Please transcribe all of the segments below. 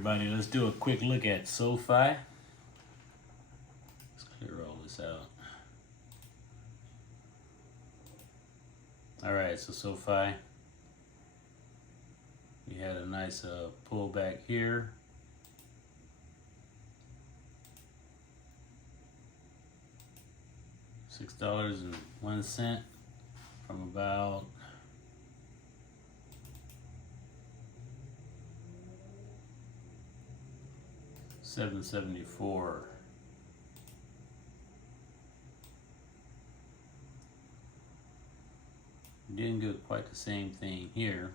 everybody, let's do a quick look at Sofi. Let's clear all this out. Alright, so Sofi, we had a nice pullback here. $6.01 from about $7.74. Didn't get quite the same thing here,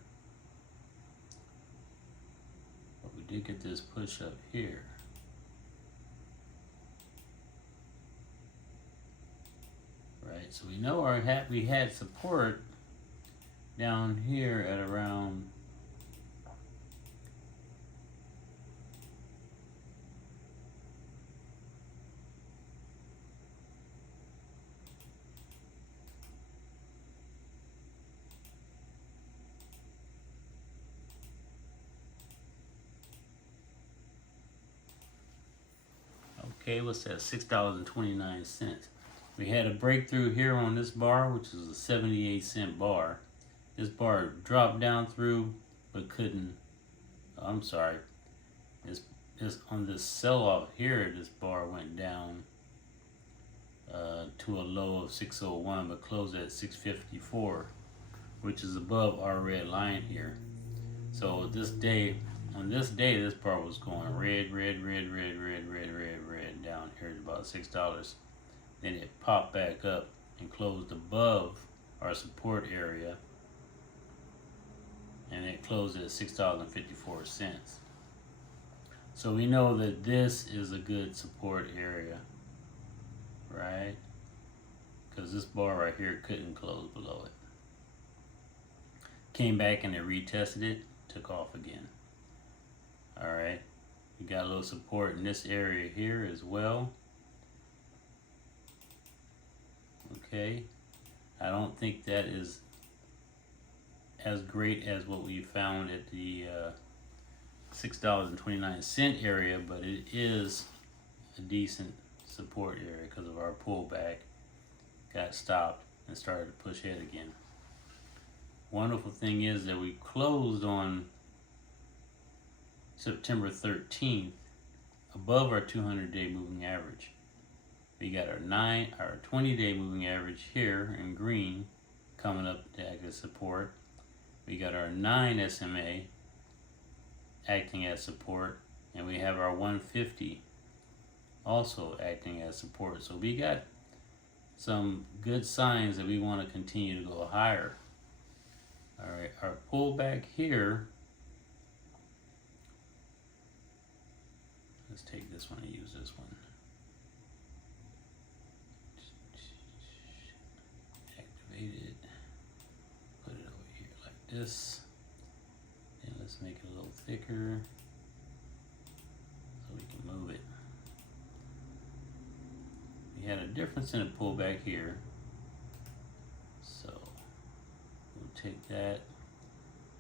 but we did get this push up here. Right, so we know we had support down here at around what's that? $6.29. We had a breakthrough here on this bar, which is a 78-cent bar. This bar dropped down through, but couldn't. I'm sorry. This on this sell-off here, this bar went down to a low of 601, but closed at 654, which is above our red line here. So on this day, this bar was going red down here at about $6. Then it popped back up and closed above our support area, and it closed at $6.54. So we know that this is a good support area, right? Because this bar right here couldn't close below it. Came back and it retested it, took off again. All right, we got a little support in this area here as well. Okay, I don't think that is as great as what we found at the $6.29 area, but it is a decent support area because of our pullback. Got stopped and started to push ahead again. Wonderful thing is that we closed on September 13th above our 200-day moving average. We got our 20-day moving average here in green coming up to act as support. We got our 9 SMA acting as support, and we have our 150 also acting as support. So we got some good signs that we want to continue to go higher. All right, our pullback here. Let's take this one and use this one. Activate it. Put it over here like this. And let's make it a little thicker so we can move it. We had a difference in a pullback here. So we'll take that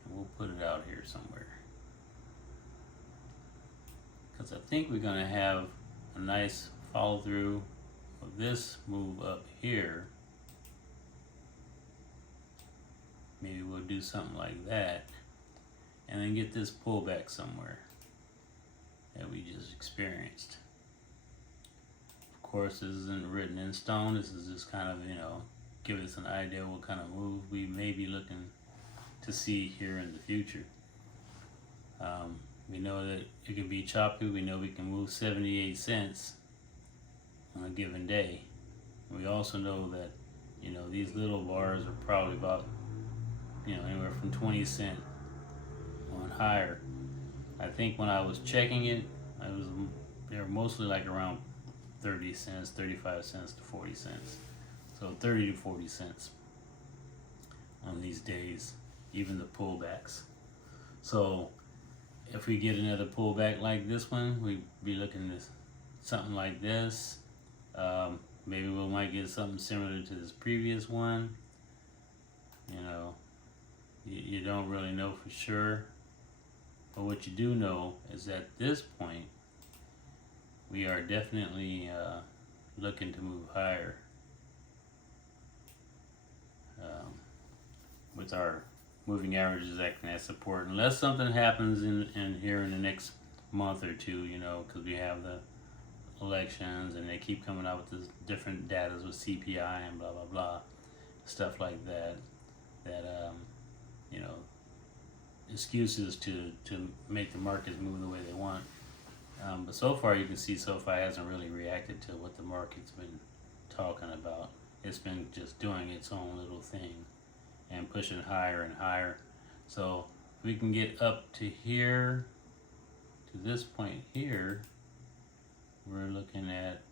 and we'll put it out here somewhere. Because I think we're going to have a nice follow through of this move up here. Maybe we'll do something like that and then get this pullback somewhere that we just experienced. Of course, this isn't written in stone. This is just kind of, give us an idea what kind of move we may be looking to see here in the future. We know that it can be choppy. We know we can move 78 cents on a given day. We also know that, these little bars are probably about, anywhere from 20 cents on higher. I think when I was checking it, they were mostly like around 30 cents, 35 cents to 40 cents. So 30 to 40 cents on these days, even the pullbacks. So if we get another pullback like this one, we'd be looking at something like this. Maybe we might get something similar to this previous one. You don't really know for sure. But what you do know is at this point, we are definitely looking to move higher with our moving averages acting as support, unless something happens in here in the next month or two, because we have the elections and they keep coming out with this different data with CPI and blah blah blah, stuff like that. You know, excuses to make the markets move the way they want. But so far, you can see SoFi hasn't really reacted to what the market's been talking about. It's been just doing its own little thing and pushing higher and higher. So if we can get up to here, to this point here, we're looking at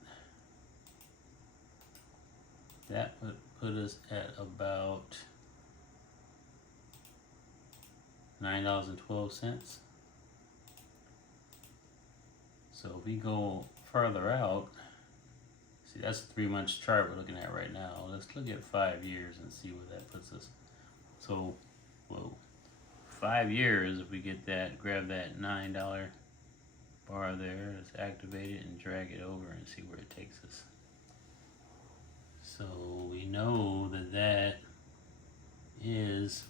that would put us at about $9.12. So if we go further out, see that's a 3 month chart we're looking at right now. Let's look at 5 years and see where that puts us. So, whoa, 5 years, if we get that, grab that $9 bar there, let's activate it and drag it over and see where it takes us. So we know that that is,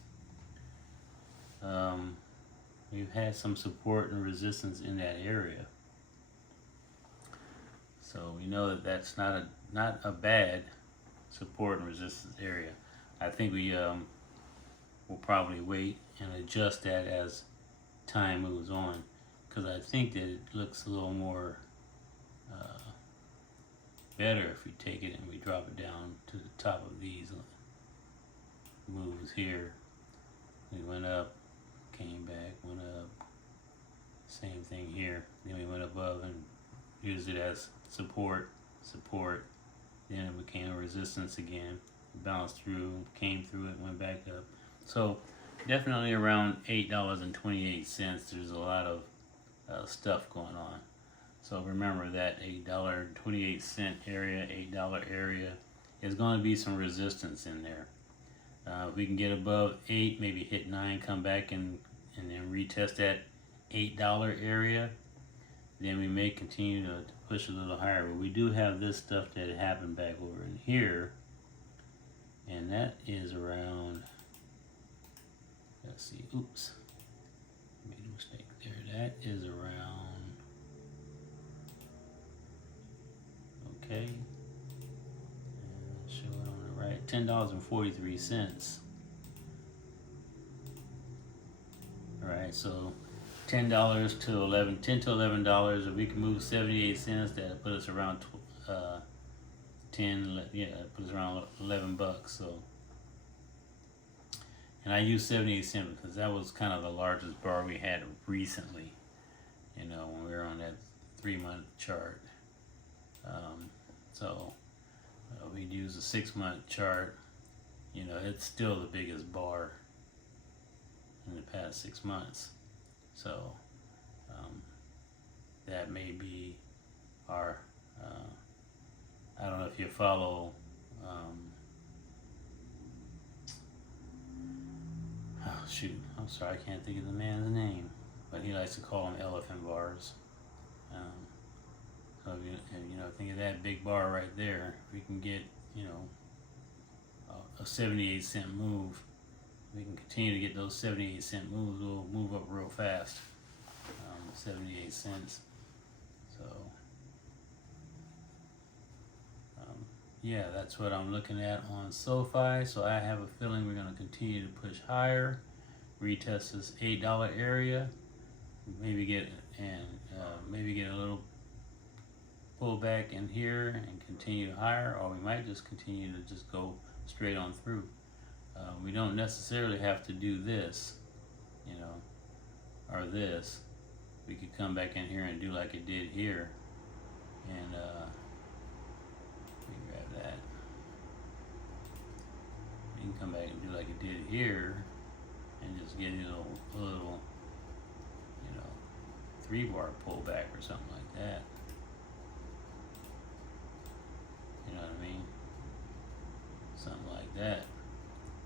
we've had some support and resistance in that area. So we know that that's not a bad support and resistance area. I think we will probably wait and adjust that as time moves on, because I think that it looks a little more better if we take it and we drop it down to the top of these moves here. We went up, came back, went up, same thing here. Then we went above and used it as support, then it became a resistance again, bounced through, came through it, went back up. So definitely around $8.28. There's a lot of stuff going on. So remember that $8.28 area, $8 area is going to be some resistance in there. If we can get above 8, maybe hit 9, come back and then retest that $8 area, then we may continue to push a little higher. But we do have this stuff that happened back over in here, and that is around, let's see, oops, made a mistake there. That is around, okay, and show it on the right, $10.43. All right, so $10 to $10 to $11. If we can move 78 cents, that'll put us around 10. Yeah, it puts us around $11. So, and I use 78 cents because that was kind of the largest bar we had recently. When we were on that 3-month chart. So we'd use a 6-month chart. It's still the biggest bar in the past 6 months. So that may be our, I don't know if you follow, oh shoot, I'm sorry, I can't think of the man's name, but he likes to call them elephant bars. So if you think of that big bar right there, if we can get, a 78 cent move, we can continue to get those 78 cent moves, we'll move up real fast. 78 cents. So, yeah, that's what I'm looking at on SoFi. So I have a feeling we're going to continue to push higher, retest this $8 area, maybe get a little pullback in here and continue higher, or we might just continue to just go straight on through. We don't necessarily have to do this, or this. We could come back in here and do like it did here, and we grab that. We can come back and do like it did here, and just get a little 3-bar pullback or something like that. You know what I mean? Something like that.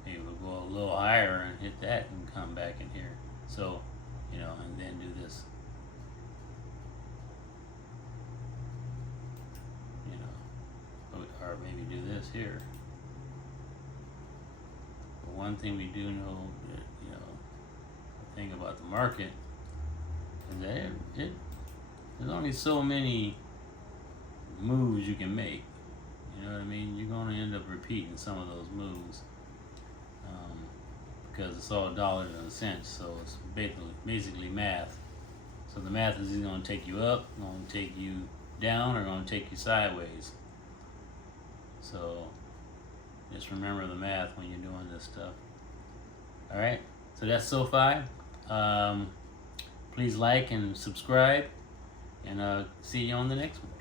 Maybe we'll go a little higher and hit that and come back in here. So, and then do this here. But one thing we do know that, you know, the thing about the market is that there's only so many moves you can make. You know what I mean? You're going to end up repeating some of those moves because it's all dollars and cents. So it's basically math. So the math is either going to take you up, going to take you down, or going to take you sideways. So just remember the math when you're doing this stuff. All right. So that's Sofi. Please like and subscribe, and see you on the next one.